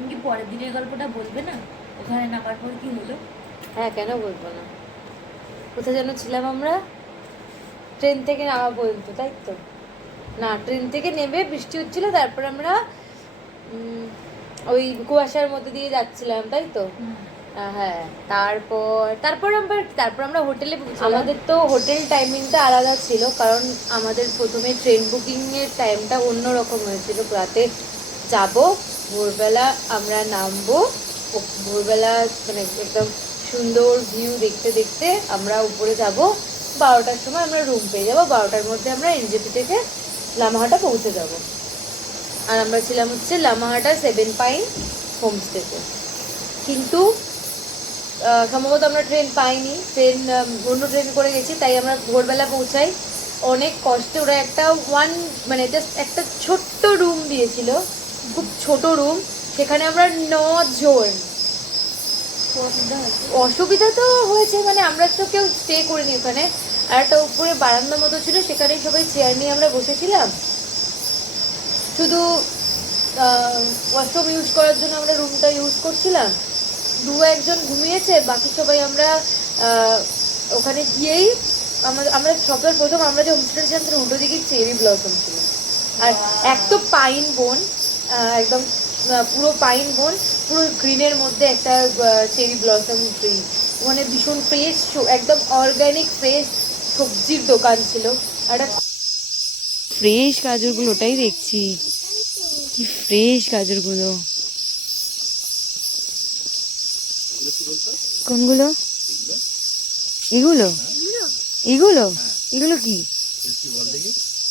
তুমি কি পরের দিনের গল্পটা বলবে না? ওখানে নামার পর কি হলো? হ্যাঁ, কেন বলবো না। কোথায় যেন ছিলাম আমরা? ট্রেন থেকে নামা পর্যন্ত, তাই তো? না, ট্রেন থেকে নেমে বৃষ্টি হচ্ছিল, তারপর আমরা ওই কুয়াশার মধ্যে দিয়ে যাচ্ছিলাম, তাই তো? হ্যাঁ, তারপর আমরা হোটেলে পৌঁছলাম। আমাদের তো হোটেল টাইমিংটা আলাদা ছিল, কারণ আমাদের প্রথমে ট্রেন বুকিংয়ের টাইমটা অন্যরকম হয়েছিল। রাতে যাব, ভোরবেলা আমরা নামবো, ভোরবেলা মানে একদম সুন্দর ভিউ দেখতে দেখতে আমরা উপরে যাব। 12টার সময় আমরা রুম পেয়ে যাবো, 12টার মধ্যে আমরা এনজেপি থেকে লামাহাটা পৌঁছে যাব। আর আমরা ছিলাম হচ্ছে লামাহাটা 7 পাইন হোমস্টেতে। কিন্তু সম্ভবত আমরা ট্রেন পাইনি, অন্য ট্রেন করে গেছি, তাই আমরা ভোরবেলা পৌঁছাই। অনেক কষ্টে ওরা মানে জাস্ট একটা ছোট্ট রুম দিয়েছিল, খুব ছোট রুম। সেখানে আমরা 9 জন। অসুবিধা তো হয়েছে, মানে আমরা তো কেউ স্টে করিনি ওখানে। আর একটা উপরে বারান্দা মতো ছিল, সেখানেই সবাই চেয়ার নিয়ে আমরা বসেছিলাম। শুধু ওয়াশরুম ইউজ করার জন্য আমরা রুমটা ইউজ করছিলাম। একজন ঘুমিয়েছে, বাকি সবাই আমরা ওখানে গিয়েই আমরা সবার প্রথম আমরা যে হোমস্টেটা ছিলাম তার উল্টো দিকে চেরি ব্লসম ছিল। আর এক তো পাইন বন, একদম পুরো পাইন বন, পুরো গ্রিনের মধ্যে একটা চেরি ব্লসম ট্রি। মানে ভীষণ ফ্রেশ, একদম অর্গানিক ফ্রেশ সবজির দোকান ছিল। আর ফ্রেশ গাজরগুলো, ওটাই দেখছি কি ফ্রেশ গাজরগুলো। কোনগুলো? এগুলো এগুলো এগুলো কি?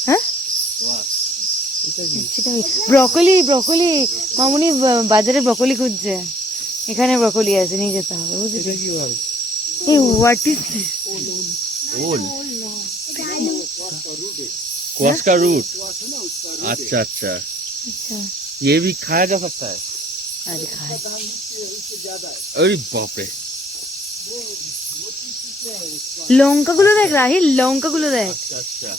হ্যাঁ, ব্রকলি। ব্রকলি মামুনি বাজারে ব্রকলি খুঁজছে। এখানে ব্রকলি আছে, নিয়ে যেতে হবে, বুঝলি? এই হোয়াট ইজ দিস? ओल क्वाश का रूट। अच्छा अच्छा, अच्छा, ये भी खाया जा सकता है। अरे खाए। अरे बाप रे, লঙ্কাগুলো দেখ রাহিল, লঙ্কাগুলো দেখ। अच्छा अच्छा,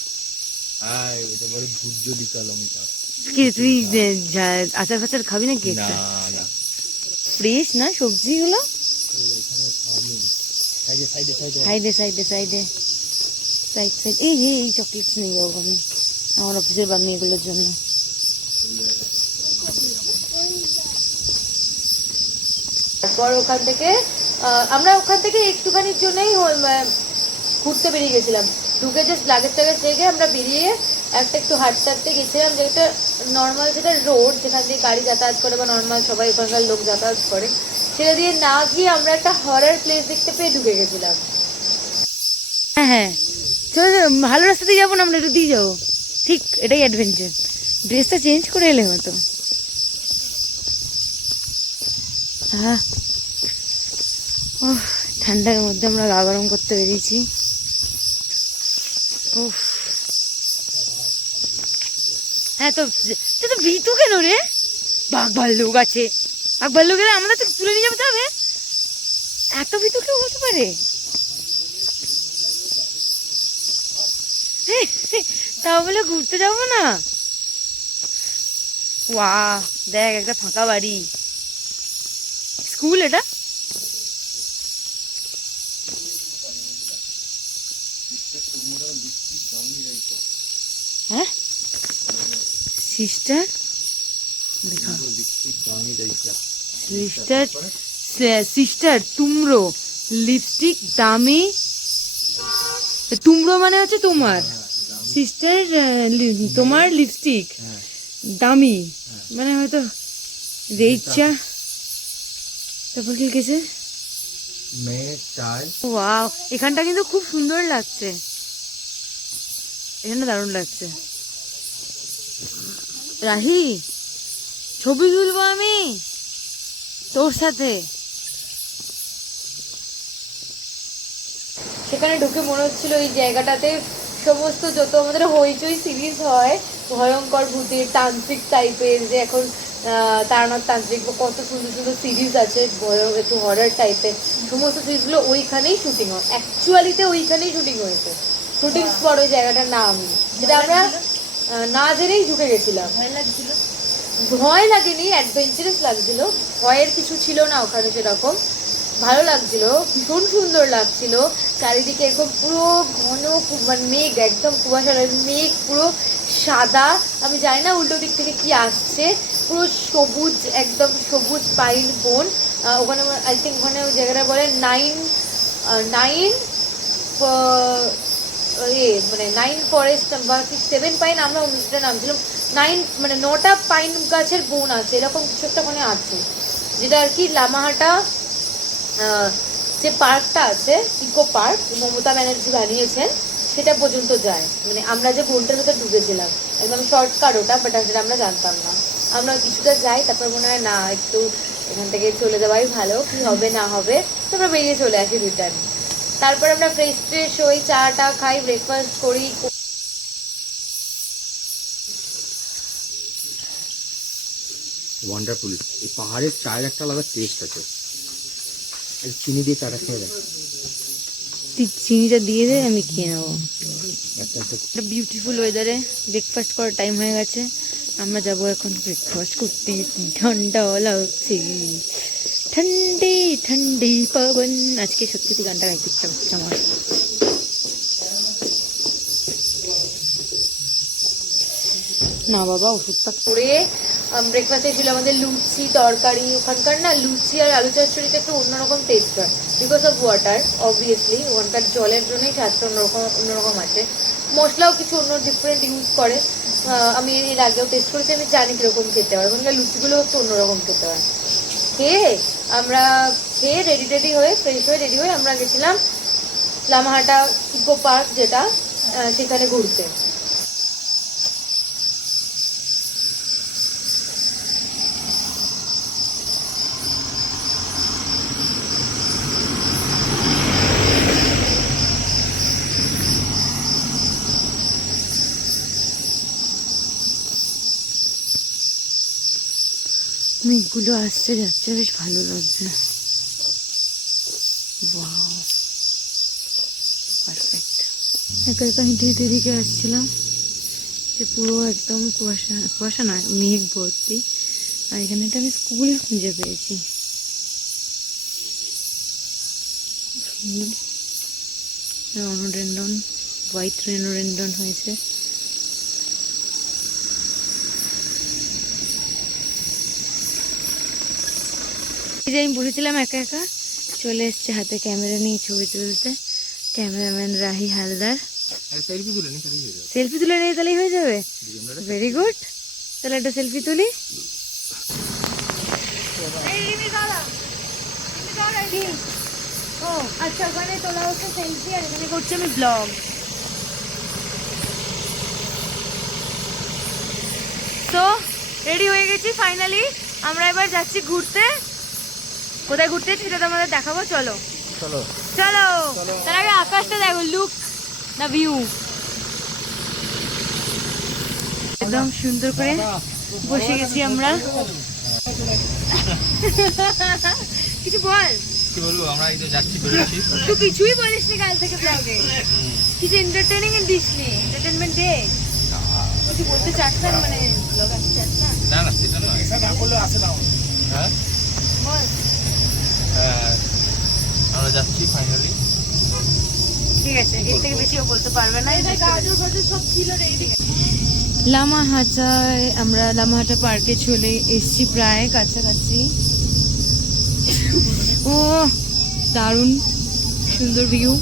हाय এটা মানে ভুজ্য দিকা লঙ্কা। কি তুই আচার ফাচার খাবি নাকি? না না, ফ্রেশ না সবজিগুলো? সাইডে সাইডে সাইডে সাইডে সাইডে সাইডে সাইড সাইড। এই চকলেটস নিয়ে যাবো আমি আমার অফিসের বা মেয়েগুলোর জন্য। তারপর আমরা ওখান থেকে একটুখানির জন্যই ঘুরতে বেরিয়ে গেছিলাম। ঢুকে জাস্ট লাগেজ টাগেজ রেখে আমরা বেরিয়ে একটু হাঁটতে গেছিলাম, যেটা নর্মাল, যেটা রোড যেখান দিয়ে গাড়ি যাতায়াত করে বা নর্মাল সবাই ওখানকার লোক যাতায়াত করে, সেটা দিয়ে না গিয়ে আমরা একটা হরার প্লেস দেখতে পেয়ে ঢুকে গেছিলাম। হ্যাঁ হ্যাঁ, চলো চলো, ভালো রাস্তা দিয়ে যাবো না, আমরা একটু দিয়ে যাবো। ঠিক, এটাই অ্যাডভেঞ্চার। ড্রেসটা চেঞ্জ করে এলে হতো। হ্যাঁ, ও ঠান্ডার মধ্যে আমরা গা গরম করতে বেরিয়েছি। হ্যাঁ, তো ভীতু কেন রে? বাঘ ভাল্লুক আছে, বাঘ ভাল্লুক গেলে আমরা তো তুলে নিয়ে যাবো হবে। এত ভীতু কেউ হতে পারে? তাহলে ঘুরতে যাবো না? ওয়াও, দেখ একটা ফাঁকা বাড়ি, স্কুল এটা। হ্যাঁ, সিস্টার দেখা, সিস্টার তুমরো লিপস্টিক দামি। তুমরো মানে হচ্ছে তোমার, সিস্টার তোমার লিপস্টিক দামি, মানে হয়তো রেইচা। তারপর কি লিখেছে? ওয়াও, এখানটা কিন্তু খুব সুন্দর লাগছে, এখানটা দারুণ লাগছে। রাহি, ছবি তুলবো আমি তোর সাথে। সেখানে ঢুকে মনে হচ্ছিল এই জায়গাটাতে সমস্ত যত আমাদের হইচই সিরিজ হয়, ভয়ঙ্কর ভূতের তান্ত্রিক টাইপের, যে এখন তারানাথ তান্ত্রিক বা কত সুন্দর সুন্দর সিরিজ আছে একটু হরার টাইপের, সমস্ত সিরিজগুলো ওইখানেই শুটিং হয়। অ্যাকচুয়ালিতে ওইখানেই শুটিং হয়েছে, শুটিং স্পট ওই জায়গাটার নাম, যেটা আমরা না জেনেই ঢুকে গেছিলাম। ভয় লাগেনি, অ্যাডভেঞ্চারাস লাগছিল, ভয়ের কিছু ছিল না ওখানে সেরকম। ভালো লাগছিল, ভীষণ সুন্দর লাগছিল। চারিদিকে এরকম পুরো ঘন মানে মেঘ, একদম কুয়াশার মেঘ, পুরো সাদা। আমি জানি না উল্টো দিক থেকে কি আসছে, পুরো সবুজ, একদম সবুজ পাইন বন। ওখানে আই থিঙ্ক ওখানে ওই জায়গাটা বলে নাইন মানে 9 ফরেস্ট বা কি 7 পাইন, আমরা অনুষ্ঠানে নামছিলাম। 9 মানে 9টা পাইন গাছের বন আছে, এরকম কিছু একটা ওখানে আছে, যেটা আর কি লামাহাটা যে পার্কটা আছে, ইকো পার্ক, মমতা ব্যানার্জি বানিয়েছেন, সেটা পর্যন্ত যায়। মানে আমরা যে বনটার ভেতর ঢুকেছিলাম, একদম শর্টকাট ওটা, বাট সেটা আমরা জানতাম না। আমরা কিছুটা যাই, তারপর মনে হয় না একটু এখান থেকে চলে যাওয়াই ভালো, কি হবে না হবে, তারপর বেরিয়ে চলে আসি রিটার্ন। তারপর আমরা ফ্রেশ হই, চাটা খাই, ব্রেকফাস্ট করি। ওয়ান্ডারফুল। এই পাহাড়ের চায়ের একটা আলাদা টেস্ট আছে। চিনি দিয়ে চাটা খেয়ে দেয়। তুই চিনিটা দিয়ে দে, আমি খেয়ে নেবো। একটা একটা বিউটিফুল ওয়েদারে ব্রেকফাস্ট করার টাইম হয়ে গেছে। আমরা যাবো এখন ব্রেকফাস্ট করতে। কি ঠান্ডা লাগছে, ঠান্ডি ঠান্ডি পবন। আজকে সত্যি গানটা গাইতে ইচ্ছা করছে আমার। না বাবা, ওষুধটা করে ব্রেকফাস্টে ছিল আমাদের লুচি তরকারি। ওখানকার না লুচি আর আলু চচ্চড়িতে একটু অন্যরকম টেস্ট হয়, বিকজ অফ ওয়াটার অবভিয়াসলি। ওখানকার জলের জন্যই স্বাদটা অন্যরকম আছে। মশলাও কিছু অন্য ডিফারেন্ট ইউজ করে। আমি এর আগেও টেস্ট করেছি, আমি জানি কীরকম খেতে হয়। ওখানকার লুচিগুলোও একটু অন্যরকম খেতে হয়। খেয়ে রেডি হয়ে ফ্রেশ হয়ে রেডি হয়ে আমরা গেছিলাম লামাহাটা ইকো পার্ক, যেটা সেখানে ঘুরতে। মেঘগুলো আসছে যাচ্ছে, বেশ ভালো লাগছে। Wow, perfect. একা একা হেঁটে হেঁটে দিকে আসছিলাম, যে পুরো একদম কুয়াশা নয়, মেঘ ভর্তি। আর এখানে একটা আমি স্কুল খুঁজে পেয়েছি, রনোডেন্ডন, হোয়াইট রনোডেন্ডন হয়েছে। আমি বসেছিলাম একা একা, চলে এসছে হাতে ক্যামেরা নিয়ে ছবি তুলতে ক্যামেরাম্যান রাহি হালদার। সেলফি তুলে নিয়ে তাহলেই হয়ে যাবে। ভেরি গুড, তাহলে একটা সেলফি তুলি। ও আচ্ছা, ওখানে তোলা হচ্ছে সেলফি আর এখানে করছি আমি ব্লগ। তো রেডি হয়ে গেছি ফাইনালি। আমরা এবার যাচ্ছি ঘুরতে। কোথায় ঘুরতে যাচ্ছি সেটা তোমাদের দেখাবো, চলো চলো চলো। তার আগে আকাশটা দেখো, লুক না ভিউ একদম সুন্দর করে বসে গেছি আমরা। কিছু বল। কি বলবো, আমরা এই তো যাচ্ছি, বেরোচ্ছি। তুই কিছুই বলিসনি কাল থেকে ব্লগে, কিছু এন্টারটেইনিং দিসনি, এন্টারটেইনমেন্ট ডে কিছু বলতে চাচ্ছেন, মানে ব্লগ আসতে চাচ্ছেন? না না, সেটা নয়, এটা না বললে আসে না। হ্যাঁ বল। আমরা যাচ্ছি ফাইনালি। ঠিক আছে, এর থেকে বেশিও বলতে পারবে না। সব ছিল রেডি। লামাহাটায় আমরা লামাহাটা পার্কে চলে এসছি প্রায় কাছাকাছি। ও দারুণ সুন্দর ভিউ।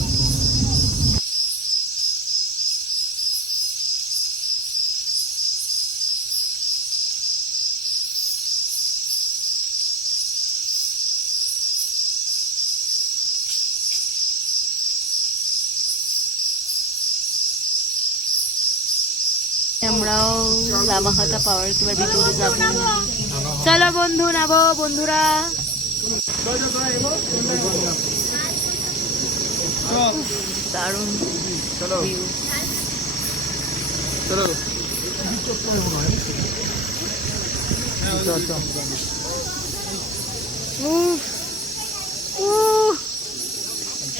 আমরাও লামাহাটা পাওয়ার এবার ভিতরে যাবো। চলো বন্ধু, নাবো বন্ধুরা। দারুণ ভিউ।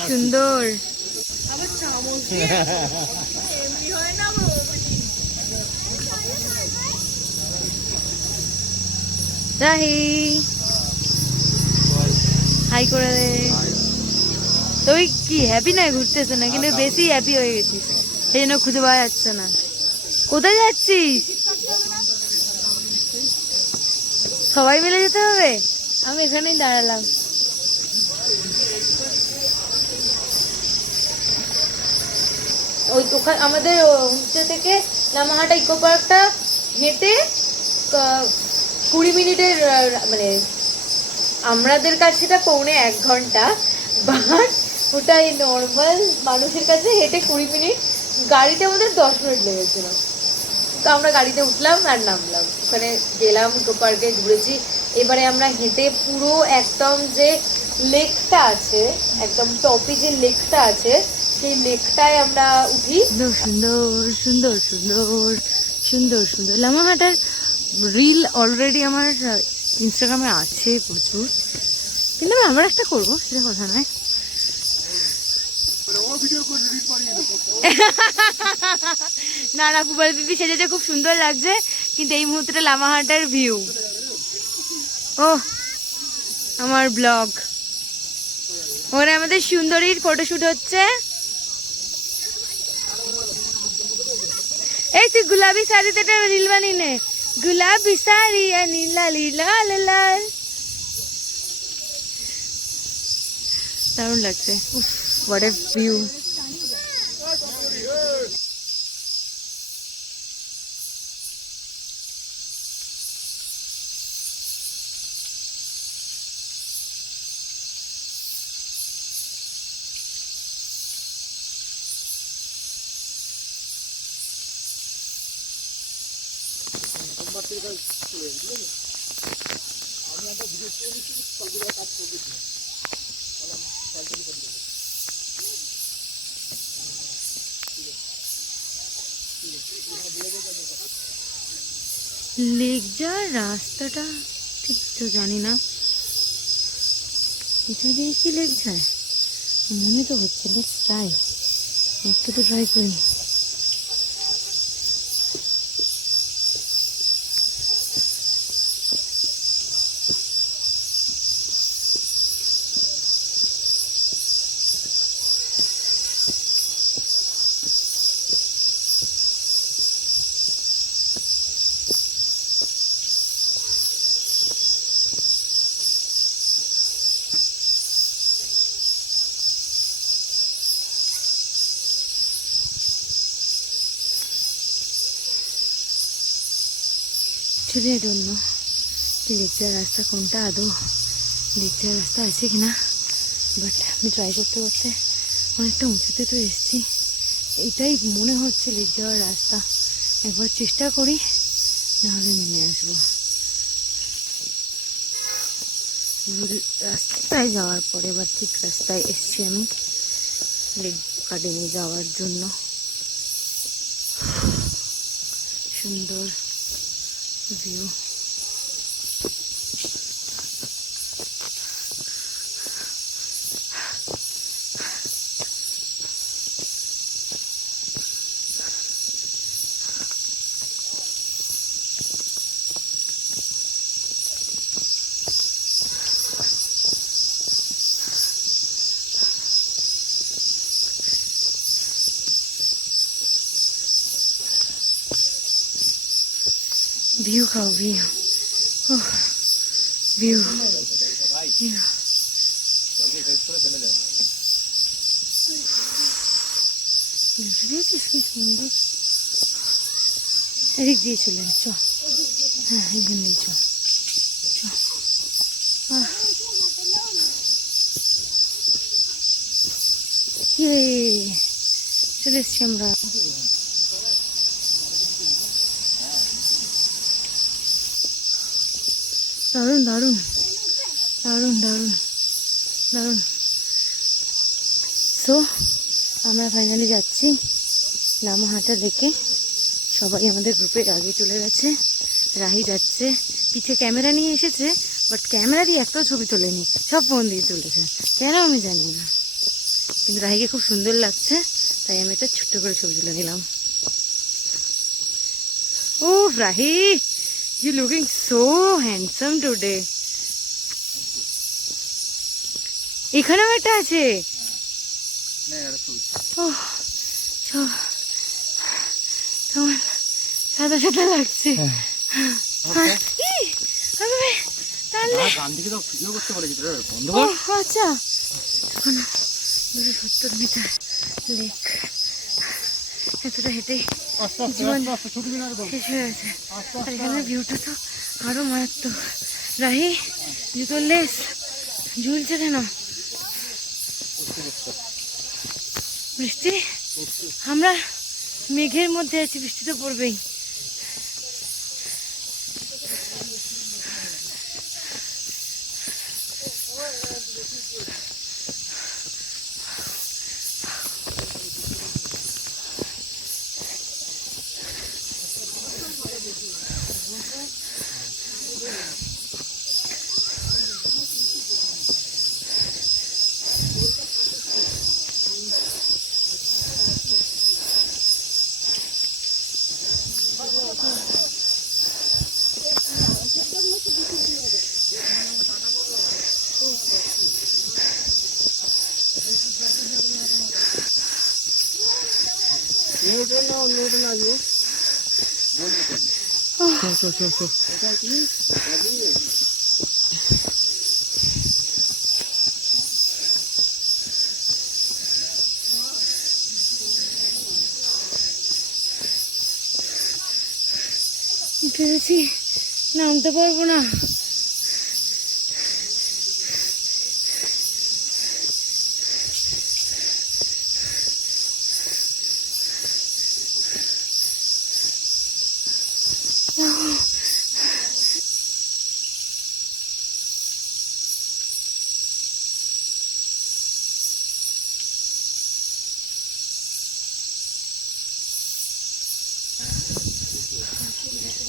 সুন্দর। রাহি হাই করে দে। তুই কি হ্যাপি নয় ঘুরতেছে না, কিন্তু বেশি হ্যাপি হয়ে গেছিস, সেই জন্য খুঁজে পাওয়া যাচ্ছে না। কোথায় যাচ্ছিস? সবাই মিলে যেতে হবে? আমি এখানেই দাঁড়ালাম। ওই ওখানে আমাদের হোমস্টে থেকে লামাহাটা ইকো পার্কটা হেঁটে 20 মিনিটের মানে আমাদের কাছে সেটা 1.25 ঘন্টা, বাট ওটা এই নর্মাল মানুষের কাছে হেঁটে 20 মিনিট, গাড়িতে আমাদের 10 মিনিট লেগেছিল। তো আমরা গাড়িতে উঠলাম আর নামলাম, ওখানে গেলাম, ইকো পার্কে ঘুরেছি। এবারে আমরা হেঁটে পুরো একদম যে লেকটা আছে, একদম টপে যে লেকটা আছে, সেই লেকটায় আমরা উঠি। সুন্দর সুন্দর সুন্দর সুন্দর সুন্দর লামাহাটার রিল অলরেডি আমার ইনস্টাগ্রামে আছে প্রচুর, কিন্তু আমি আবার একটা করবো, সেটা কথা নয়। না না, পুবাল পিপি সেজেছে, খুব সুন্দর লাগছে, কিন্তু এই মুহূর্তে লামাহাটার ভিউ। ও আমার ব্লগ, ওখানে আমাদের সুন্দরীর ফটোশুট হচ্ছে। এই তুই গুলাবি শাড়িতে একটা রিল বানিয়ে নে, গুলাবি শাড়ি লাল লাল লাল, দারুণ লাগছে। What a view. লেক যাওয়ার রাস্তাটা ঠিক তো জানি না, এটা দিয়ে কি লেক যায় মনে তো হচ্ছে। লেটস ট্রাই, একটু তো ট্রাই করি। Actually, I don't know lake যাওয়ার রাস্তা কোনটা, আদৌ লেক যাওয়ার রাস্তা আছে কিনা, বাট আমি ট্রাই করতে করতে অনেকটা উঁচুতে তো এসেছি। এটাই মনে হচ্ছে লেক যাওয়ার রাস্তা, একবার চেষ্টা করি, নাহলে নেমে আসবো। রাস্তায় যাওয়ার পরে এবার ঠিক রাস্তায় এসছি আমি লেক গার্ডেনে যাওয়ার জন্য। সুন্দর ভিউ। ভিউ খাও, ভিউ, ভিউ, ভিউ। সুন্দর, এদিক দিয়ে চলে চ, হ্যাঁ এখান দিয়ে চ, চলে এসছি আমরা। দারুণ দারুণ দারুণ দারুণ দারুণ। সো আমরা ফাইনালি যাচ্ছি লামাহাটা লেকে। সবাই আমাদের গ্রুপের আগে চলে গেছে, রাহি যাচ্ছে, পিছে ক্যামেরা নিয়ে এসেছে, বাট ক্যামেরা দিয়ে একটাও ছবি তোলেনি, সব ফোন দিয়ে তুলেছে, কেন আমি জানি না, কিন্তু রাহিকে খুব সুন্দর লাগছে, তাই আমি একটা ছোট্ট করে ছবি তুলে নিলাম। ও Rahi You looking so handsome today. এখানেও একটা আছে। ওহ, কেমন সাদা সাদা লাগছে। গান দিকে তো ভিডিও করতে বলেছি বন্ধ ও কর। আচ্ছা, 270 মিটার লেক, এতটা হেঁটে জীবন শেষ হয়ে গেছে। আর এখানে ভিউটা তো আরো মারাত্মক। রাহি, জুতোর লেস ঝুলছে কেন? বৃষ্টি, আমরা মেঘের মধ্যে আছি, বৃষ্টি তো পড়বেই। উঠেছি, নামতে পারবো না।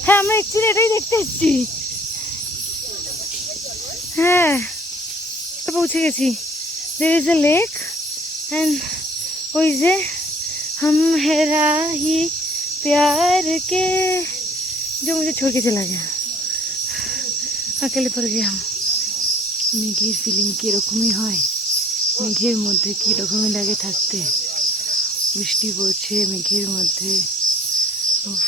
হ্যাঁ, আমরা অ্যাকচুয়ালি এটাই দেখতে এসেছি। হ্যাঁ, পৌঁছে গেছি। There is a lake and ওই যে हम है राही प्यार के जो मुझे छोड़ के चला गया, अकेले पड़ गया। মেঘের ফিলিং কীরকমই হয়, মেঘের মধ্যে কীরকমই লাগে থাকতে। বৃষ্টি পড়ছে মেঘের মধ্যে, উফ,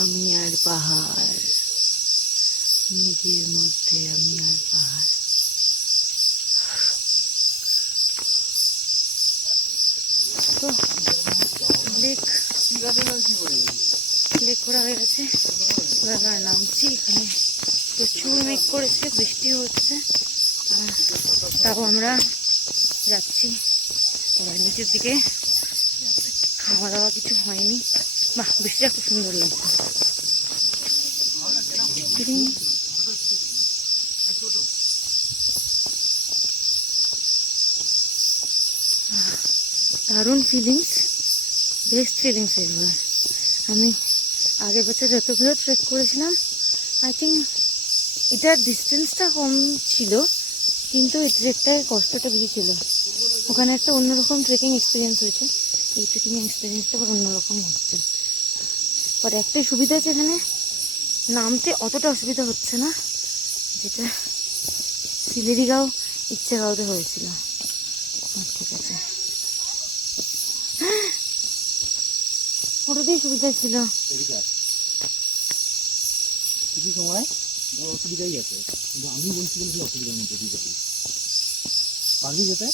আমি আর পাহাড়, মেঘের মধ্যে আমি আর পাহাড়। তো লেক ঘোরা হয়ে গেছে, এবার আমরা নামছি। এখানে প্রচুর মেঘ করেছে, বৃষ্টি হচ্ছে, তাও আমরা যাচ্ছি এবার নিচের দিকে। খাওয়া দাওয়া কিছু হয়নি। বাহ, বৃষ্টিটা খুব সুন্দর লাগছে। দারুণ ফিলিংস, বেস্ট ফিলিংস এগুলো। আমি আগের বছর যতগুলো ট্রেক করেছিলাম, আই থিঙ্ক এটার ডিস্টেন্সটা কম ছিল, কিন্তু এই ট্রেকটার কষ্টটা বেশি ছিল। ওখানে একটা অন্যরকম ট্রেকিং এক্সপিরিয়েন্স হয়েছে, এই ট্রেকিং এক্সপিরিয়েন্সটা আবার অন্যরকম হচ্ছে। বাট একটাই সুবিধা আছে, এখানে নামতে অতটা অসুবিধা হচ্ছে না, যেটা সিলেরিগাঁও ইচ্ছেগাঁওতে হয়েছিল। ঠিক আছে, ওটাতেই সুবিধা ছিল। কিছু সময় অসুবিধাই আছে, কিন্তু আমি বলছি বলে অসুবিধার মধ্যে দিয়ে যাবি, পারবি যেতে?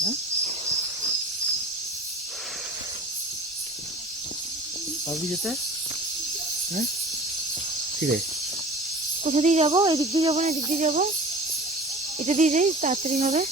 হ্যাঁ, পারবি যেতে? হ্যাঁ, ঠিক আছে। কোথা দিয়ে যাবো? এদিক দিয়ে যাবো না এদিক দিয়ে যাবো? এটা দিয়ে যাই, তাড়াতাড়ি হবে।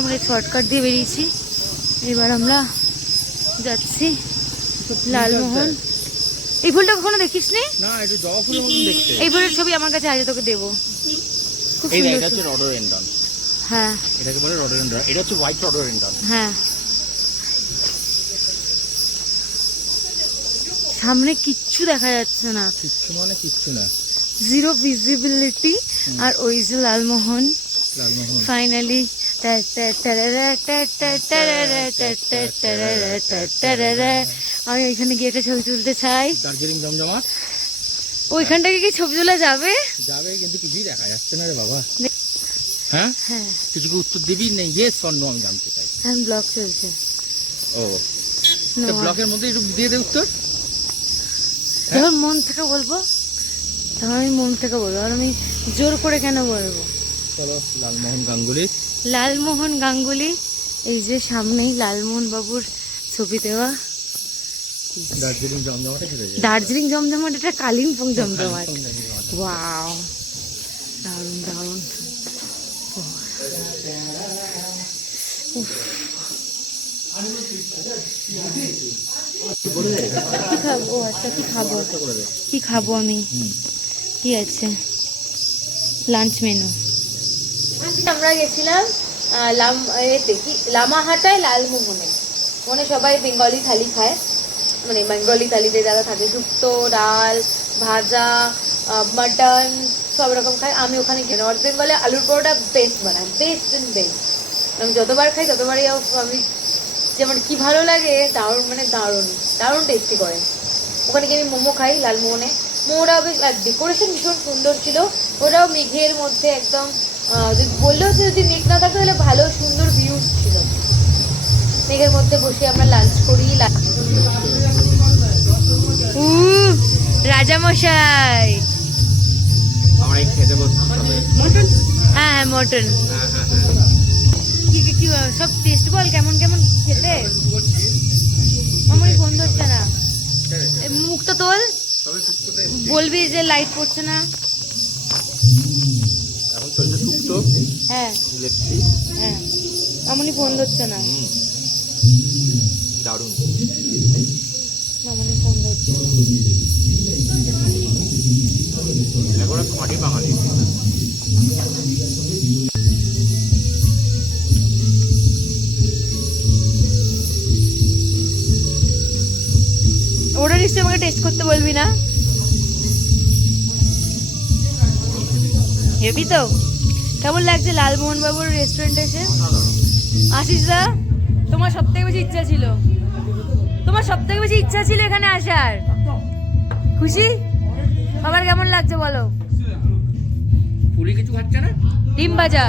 আমরা শর্টকাট দিয়ে বেরিয়েছি, এবার আমরা যাচ্ছি লালমোহন এই ফুলটা কখনো দেখিস নি? না, একটু জবা ফুলের মতন দেখতে। এই ফুলের ছবি আমার কাছে আছে, তোকে দেবো। খুব এই সুন্দর। এটা হচ্ছে রডোডেন্ড্রন। হ্যাঁ এটাকে বলে রডোডেন্ড্রন। এটা হচ্ছে হোয়াইট রডোডেন্ড্রন। হ্যাঁ, সামনে কিচ্ছু দেখা যাচ্ছে না, কিচ্ছু মানে কিচ্ছু না, জিরো ভিজিবিলিটি। আর ওই যে লালমোহন লালমোহন। ফাইনালি আমি ওইখানে গিয়ে একটা ছবি তুলতে চাই। দার্জিলিং জমজমাট ওইখানটাকে কি ছবি তোলা যাবে? যাবে, কিন্তু কিছুই দেখা যাচ্ছে না রে বাবা। হ্যাঁ, হ্যাঁ, কিছু কি উত্তর দিবি? নেই, ইয়েস অর নো আমি জানতে চাই। এখন ব্লগ চলছে। ও, No, ব্লকের মধ্যে একটু দিয়ে দে উত্তর। যখন মন থেকে বলবো তখন আমি মন থেকে বলবো, আর আমি জোর করে কেন বলবো? চলো, লালমোহন গাঙ্গুলি। লালমোহন গাঙ্গুলি, এই যে সামনেই লালমোহন বাবুর ছবি দেওয়া। দার্জিলিং জমজমাটে চলে যায়। দার্জিলিং জমজমাট, এটা কালিম্পং জমজমাট। ওয়াও, দারুণ দারুণ। উফ, কি খাবো? ও আচ্ছা, কি খাবো? কি খাবো আমি? কি আছে লাঞ্চ মেনু? আমরা গেছিলাম লামাহাটায় লালমোহনে। ওখানে সবাই বেঙ্গলি থালি খায়, মানে বেঙ্গলি থালিতে যারা থাকে শুক্তো, ডাল, ভাজা, মাটন সব রকম খায়। আমি ওখানে গিয়ে নর্থ বেঙ্গলে আলুর পরোটা বেস্ট বানাই, বেস্ট অ্যান্ড বেস্ট। আমি যতবার খাই ততবারই আমি যে আমার কি ভালো লাগে, দারুণ, মানে দারুণ দারুণ টেস্টি করে। ওখানে গিয়ে আমি মোমো খাই লালমোহনে। মোমোটাও বেশ, ডেকোরেশন ভীষণ সুন্দর ছিল। ওটাও মেঘের মধ্যে একদম, যদি বললেও যে যদি মেঘ না থাকতো তাহলে ভালো সুন্দর ভিউ ছিল। মেঘের মধ্যে বসে আমরা লাঞ্চ করি। রাজামশাই আমরা এই খেতে বসতে হবে। হ্যাঁ হ্যাঁ, মটন। কি কি কি সব টেস্ট বল, কেমন কেমন খেতে? আমার ফোন ধরছে না, মুখটা তোল, বলবি যে লাইট পড়ছে না। এখন চলছে শুক্তো, হ্যাঁ জিলেপি। হ্যাঁ, এমনই ফোন ধরছে না, দারুণ। এমনই ফোন ধরছে। এখন খাঁটি বাঙালি। ওটা নিশ্চয়ই আমাকে টেস্ট করতে বলবি না? হেবি তো। কেমন লাগছে লালমোহন বাবুর রেস্টুরেন্টে এসে? আশিস দা, তোমার সব থেকে বেশি ইচ্ছা ছিল, তোমার সব থেকে বেশি ইচ্ছা ছিল এখানে আসার। খুশি? আমার কেমন লাগছে বলো? পুরি কিছু খাচ্ছে না? ডিম ভাজা।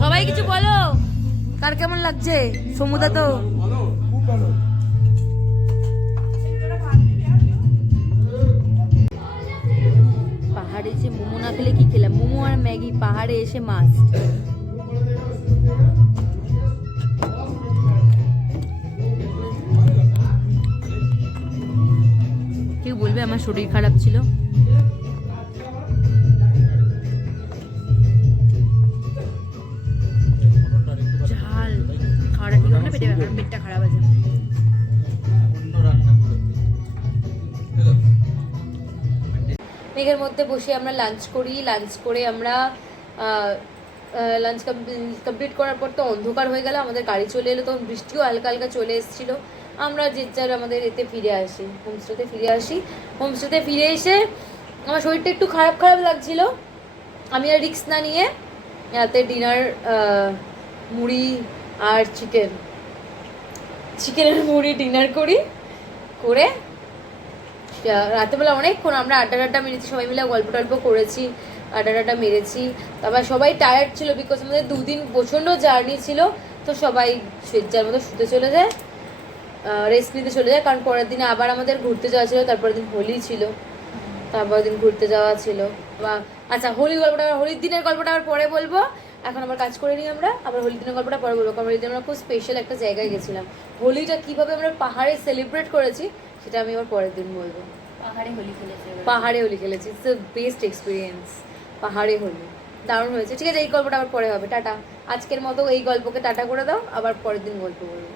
সবাই কিছু বলো, কার কেমন লাগছে? সমুদা তো পাহাড়ে এসে মোমো না খেলে কি খেলাম? মোমো আর ম্যাগি, পাহাড়ে এসে মাছ। কেউ বলবে আমার শরীর খারাপ ছিল? ঝাল খাওয়াটা ঠিক হবে না, পেটে ব্যাপার, পেটটা খারাপ আছে। মেঘের মধ্যে বসে আমরা লাঞ্চ করি। লাঞ্চ করে আমরা লাঞ্চ কমপ্লিট করার পর তো অন্ধকার হয়ে গেল, আমাদের গাড়ি চলে এলো, তখন বৃষ্টিও হালকা হালকা চলে এসেছিলো। আমরা যে যার আমাদের এতে ফিরে আসি, হোমস্টেতে ফিরে আসি। হোমস্টেতে ফিরে এসে আমার শরীরটা একটু খারাপ খারাপ লাগছিল। আমি আর রিস্ক না নিয়ে রাতে ডিনার মুড়ি আর চিকেনের মুড়ি ডিনার করি। করে রাতেবেলা অনেকক্ষণ আমরা আড্ডা মেরেছি, সবাই মিলে গল্প টল্প করেছি, আড্ডা মেরেছি। তারপর সবাই টায়ার্ড ছিল, বিকজ আমাদের 2 দিন প্রচণ্ড জার্নি ছিল। তো সবাই যার মতো শুতে চলে যায়, রেস্ট নিতে চলে যায়, কারণ পরের দিনে আবার আমাদের ঘুরতে যাওয়া ছিল। তারপরের দিন হোলি ছিল, তারপরের দিন ঘুরতে যাওয়া ছিল। বা আচ্ছা, হোলির দিনের গল্পটা আবার পরে বলবো। এখন আবার কাজ করে নিই আমরা, আবার হোলির দিনের গল্পটা পরে বলবো। কারণ হোলির দিন আমরা খুব স্পেশাল একটা জায়গায় গেছিলাম। হোলিটা কীভাবে আমরা পাহাড়ে সেলিব্রেট করেছি সেটা আমি আবার পরের দিন বলবো। পাহাড়ে হোলি খেলেছি, ইটস দ্য বেস্ট এক্সপিরিয়েন্স। পাহাড়ে হোলি দারুণ হয়েছে। ঠিক আছে, এই গল্পটা আবার পরে হবে। টাটা। আজকের মতো এই গল্পকে টাটা করে দাও, আবার পরের দিন গল্প বলবো।